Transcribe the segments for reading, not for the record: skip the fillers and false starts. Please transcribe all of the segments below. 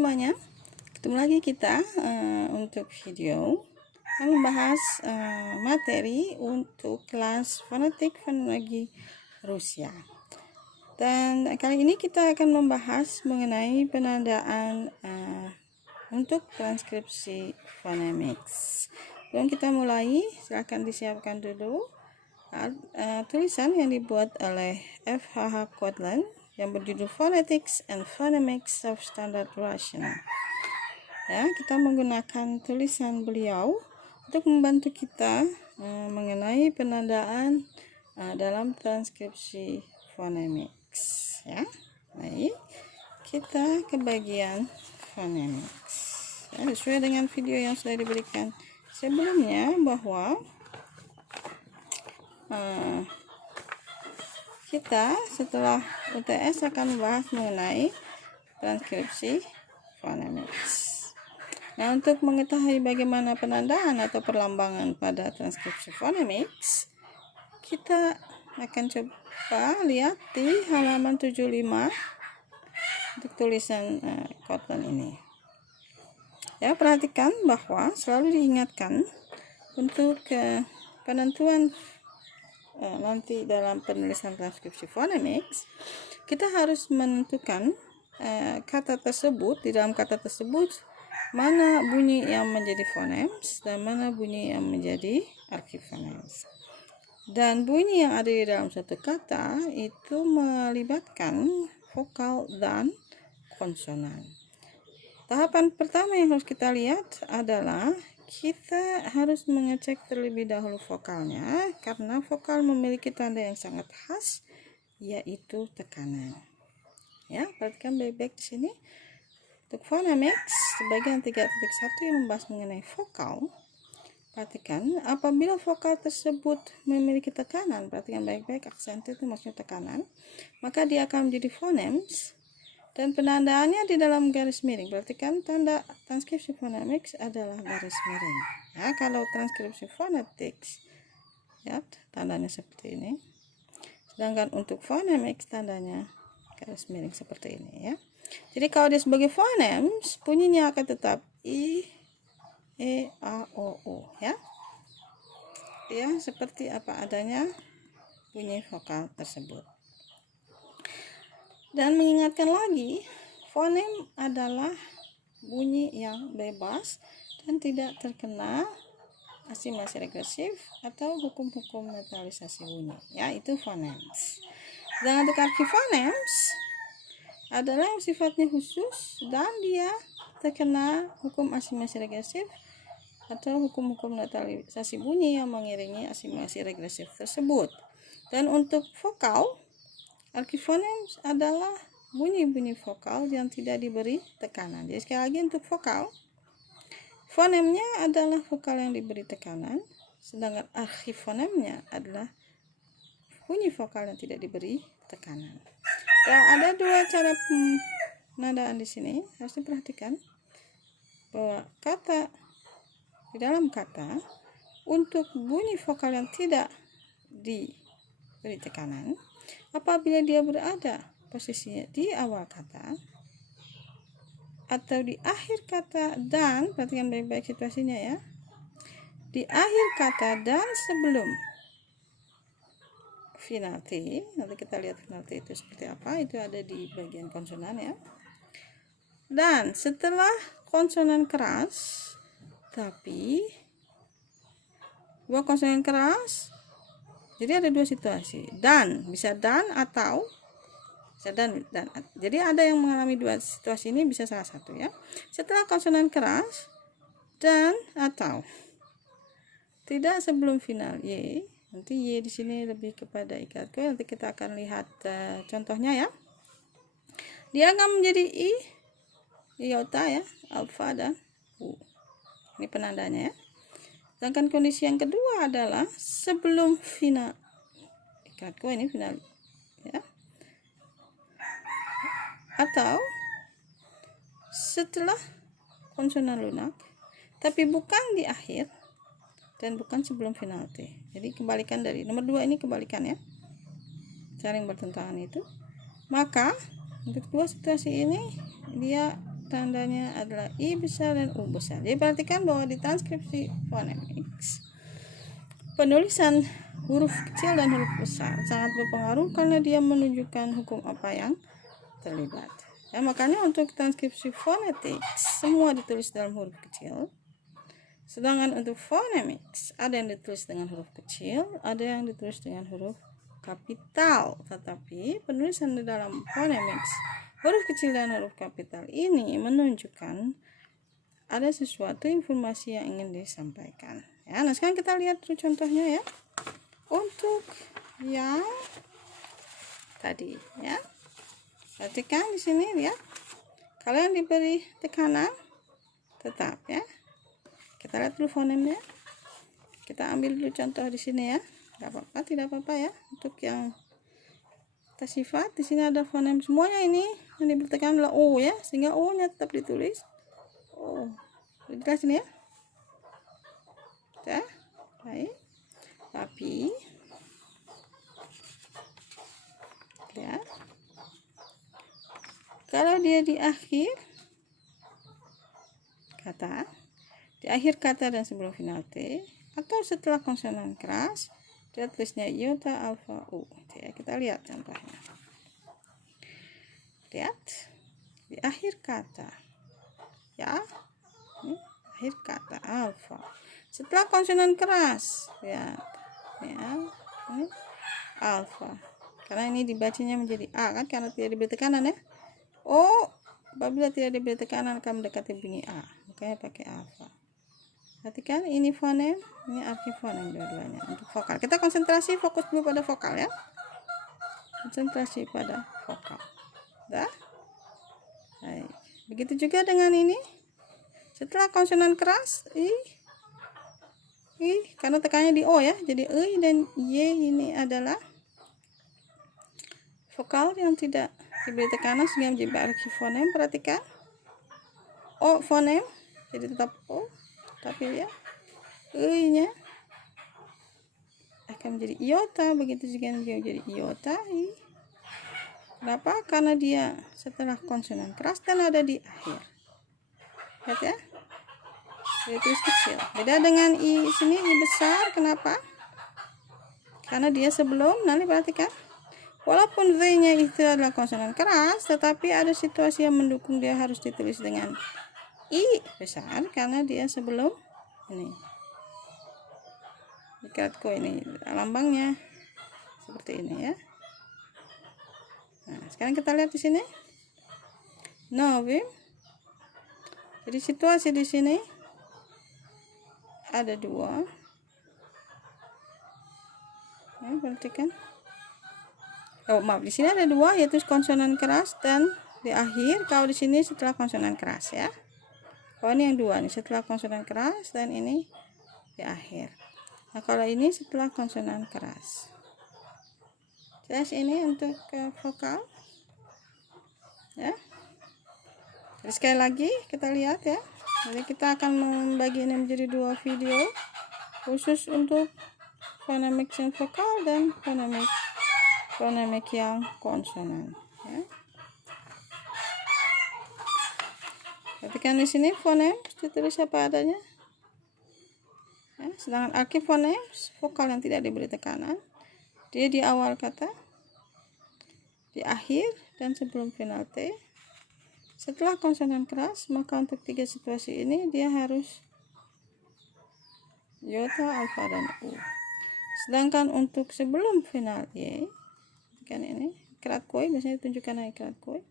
semuanya, ketemu lagi kita untuk video yang membahas materi untuk kelas fonologi Rusia. Dan kali ini kita akan membahas mengenai penandaan untuk transkripsi phonemics. Sebelum kita mulai, silakan disiapkan dulu tulisan yang dibuat oleh F.H.H. Quadland yang berjudul Phonetics and Phonemics of Standard Russian. Ya, kita menggunakan tulisan beliau untuk membantu kita mengenai penandaan dalam transkripsi phonemics. Ya, baik, kita ke bagian phonemics. Ya, sesuai dengan video yang sudah diberikan sebelumnya bahwa kita setelah UTS akan membahas mengenai transkripsi phonemics. Nah, untuk mengetahui bagaimana penandaan atau perlambangan pada transkripsi phonemics, kita akan coba lihat di halaman 75 untuk tulisan Quadland ini. Ya, perhatikan bahwa selalu diingatkan untuk penentuan nanti dalam penulisan transkripsi phonemics, kita harus menentukan kata tersebut, di dalam kata tersebut mana bunyi yang menjadi phonemes dan mana bunyi yang menjadi archiphonemes. Dan bunyi yang ada di dalam satu kata itu melibatkan vokal dan konsonan. Tahapan pertama yang harus kita lihat adalah kita harus mengecek terlebih dahulu vokalnya, karena vokal memiliki tanda yang sangat khas, yaitu tekanan. Ya, perhatikan baik-baik di sini. Untuk phonemics, bagian 3.1 yang membahas mengenai vokal, perhatikan apabila vokal tersebut memiliki tekanan, perhatikan baik-baik, aksen itu maksudnya tekanan, maka dia akan menjadi phonemes. Dan penandaannya di dalam garis miring. Perhatikan tanda transkripsi phonemics adalah garis miring. Nah, kalau transkripsi phonetics, ya, tandanya seperti ini. Sedangkan untuk phonemics tandanya garis miring seperti ini, ya. Jadi kalau dia sebagai phonemes, bunyinya akan tetap I, E, A, O, U, ya. Dia seperti apa adanya bunyi vokal tersebut. Dan mengingatkan lagi, fonem adalah bunyi yang bebas dan tidak terkena asimilasi regresif atau hukum-hukum netralisasi bunyi. Ya, itu phonemes. Dan untuk archiphonemes adalah yang sifatnya khusus dan dia terkena hukum asimilasi regresif atau hukum-hukum netralisasi bunyi yang mengiringi asimilasi regresif tersebut. Dan untuk vokal, archiphonemes adalah bunyi-bunyi vokal yang tidak diberi tekanan. Jadi sekali lagi untuk vokal, fonemnya adalah vokal yang diberi tekanan, sedangkan archiphonemnya adalah bunyi vokal yang tidak diberi tekanan. Dan ada dua cara penandaan di sini, harus diperhatikan bahwa kata di dalam kata untuk bunyi vokal yang tidak diberi tekanan, apabila dia berada posisinya di awal kata atau di akhir kata dan, perhatikan baik-baik situasinya ya, di akhir kata dan sebelum final T. Nanti kita lihat final T itu seperti apa, itu ada di bagian konsonan ya. Dan setelah konsonan keras, tapi dua konsonan keras, jadi ada dua situasi, dan bisa dan atau bisa dan. Jadi ada yang mengalami dua situasi ini, bisa salah satu ya. Setelah konsonan keras dan atau tidak sebelum final Y. Nanti Y di sini lebih kepada ikat kue. Nanti kita akan lihat contohnya ya. Dia akan menjadi I, iota ya, alfa dan U. Ini penandanya ya. Sedangkan kondisi yang kedua adalah sebelum final, ikat kue ini final ya, atau setelah konsonan lunak, tapi bukan di akhir dan bukan sebelum final T. Jadi kebalikan dari nomor 2 ini, kebalikan ya, saling bertentangan itu. Maka untuk dua situasi ini dia tandanya adalah I besar dan U besar. Jadi perhatikan bahwa di transkripsi phonemics penulisan huruf kecil dan huruf besar sangat berpengaruh karena dia menunjukkan hukum apa yang terlibat. Ya, makanya untuk transkripsi phonetics semua ditulis dalam huruf kecil. Sedangkan untuk phonemics ada yang ditulis dengan huruf kecil, ada yang ditulis dengan huruf kapital. Tetapi penulisan di dalam phonemics huruf kecil dan huruf kapital ini menunjukkan ada sesuatu informasi yang ingin disampaikan. Ya, nah sekarang kita lihat dulu contohnya ya. Untuk yang tadi ya. Perhatikan di sini ya. Kalian diberi tekanan tetap ya. Kita lihat dulu fonemnya. Kita ambil dulu contoh di sini ya. Tidak apa-apa ya. Untuk yang sifat di sini ada fonem semuanya ini yang diberi tekanan adalah O ya, sehingga O-nya tetap ditulis O. Jelas ini ya. Ya, baik. Tapi lihat kalau dia di akhir kata dan sebelum final T atau setelah konsonan keras, dia tulisnya iota, alfa, U. Ya, kita lihat contohnya. Lihat di akhir kata ya, ini akhir kata alfa setelah konsonan keras ya, ini alfa karena ini dibacanya menjadi A kan, karena tidak diberi tekanan ya. O apabila tidak diberi tekanan akan mendekati bunyi A, makanya pakai alfa. Perhatikan ini fonem, ini arti fonem dua-duanya. Untuk vokal kita konsentrasi, fokus dulu pada vokal ya, konsentrasi pada vokal. Dah. Baik. Begitu juga dengan ini setelah konsonan keras I karena tekannya di O ya, jadi I dan Y ini adalah vokal yang tidak diberi tekanan sehingga menjadi arti fonem. Perhatikan O fonem jadi tetap O, tapi ya I-nya akan menjadi iota, begitu juga menjadi iota I. Kenapa? Karena dia setelah konsonan keras dan ada di akhir. Lihat ya, itu kecil. Beda dengan I sini, I besar. Kenapa? Karena dia sebelum. Nanti perhatikan, walaupun V-nya itu adalah konsonan keras, tetapi ada situasi yang mendukung dia harus ditulis dengan I besar karena dia sebelum ini. Ikatku ini lambangnya seperti ini ya. Nah, sekarang kita lihat di sini. Novim. Jadi situasi di sini ada dua. Nah, perhatikan. Oh, maaf, di sini ada dua, yaitu konsonan keras dan di akhir. Kalau di sini setelah konsonan keras ya. Oh, ini yang dua nih, setelah konsonan keras dan ini di akhir. Nah, kalau ini setelah konsonan keras. Jelas ini untuk vokal ya. Jadi sekali lagi kita lihat ya. Jadi kita akan membagi ini menjadi dua video khusus untuk fonemik yang vokal dan fonemik yang konsonan ya. Perhatikan di sini fonem ditulis apa adanya ya. Sedangkan arti fonem vokal yang tidak diberi tekanan, dia di awal kata, di akhir, dan sebelum final T. Setelah konsonan keras, maka untuk tiga situasi ini dia harus iota, alfa, dan U. Sedangkan untuk sebelum final Y, kan ini kerat koi, biasanya ditunjukkan dengan kerat koi.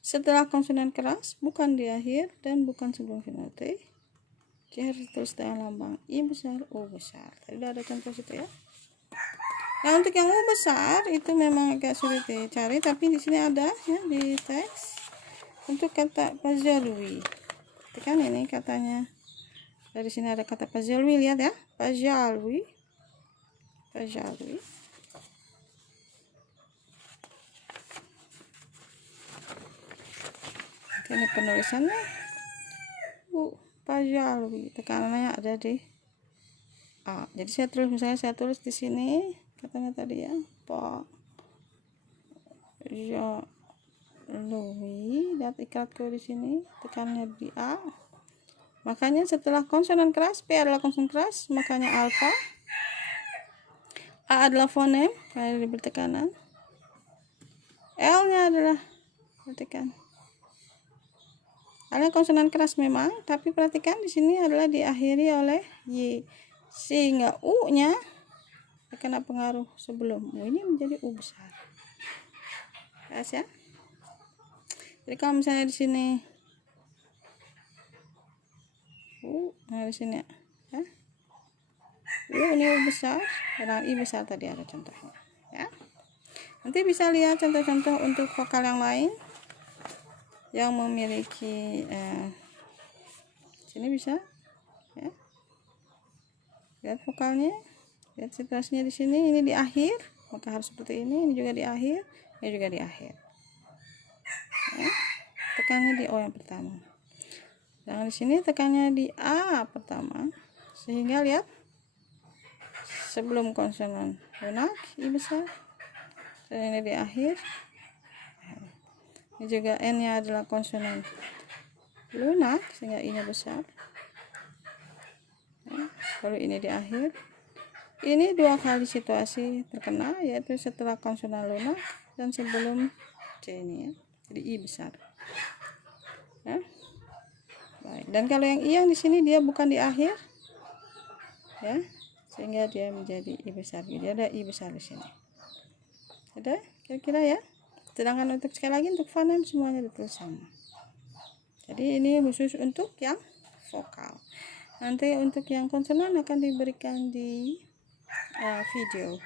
Setelah konsonan keras, bukan di akhir dan bukan sebelum final T, dia harus ditulis dengan lambang I besar, U besar. Tadi udah ada contoh situ ya. Nah, untuk yang U besar itu memang agak sulit dicari, tapi di sini ada ya di teks. Untuk kata pajalui, kan ini katanya dari sini ada kata pajalui, lihat ya, pajalui. Ini penulisannya pajalui, tekanannya ada di A. Jadi saya tulis, misalnya saya tulis di sini katanya tadi ya, Lui, lihat ikratku di sini, tekannya di A. Makanya setelah konsonan keras, P adalah konsonan keras, makanya alfa. A adalah fonem, karena diberi tekanan. L-nya adalah perhatikan. Ada konsonan keras memang, tapi perhatikan di sini adalah diakhiri oleh Y, sehingga U-nya kena pengaruh sebelum U ini menjadi U besar. Jelas ya? Jadi kalau misalnya di sini U, nah di sini ya. U ini U besar, dan I besar tadi ada contohnya. Ya. Nanti bisa lihat contoh-contoh untuk vokal yang lain yang memiliki sini bisa ya. Lihat vokalnya, lihat situasinya di sini, ini di akhir, maka harus seperti ini juga di akhir, ini juga di akhir. Ya. Tekannya di O yang pertama. Dan di sini tekannya di A pertama, sehingga lihat sebelum konsonan lunak I besar, dan ini di akhir. Ini juga N-nya adalah konsonan lunak sehingga I-nya besar. Ya, lalu ini di akhir. Ini dua kali situasi terkena, yaitu setelah konsonan lunak dan sebelum C ini ya. Jadi I besar. Ya. Baik. Dan kalau yang I yang di sini dia bukan di akhir. Ya. Sehingga dia menjadi I besar. Jadi ada I besar di sini. Ada kira-kira ya? Sedangkan untuk sekali lagi untuk fonem semuanya ditulis sama. Jadi ini khusus untuk yang vokal. Nanti untuk yang konsonan akan diberikan di video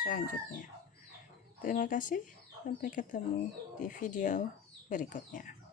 selanjutnya. Terima kasih, sampai ketemu di video berikutnya.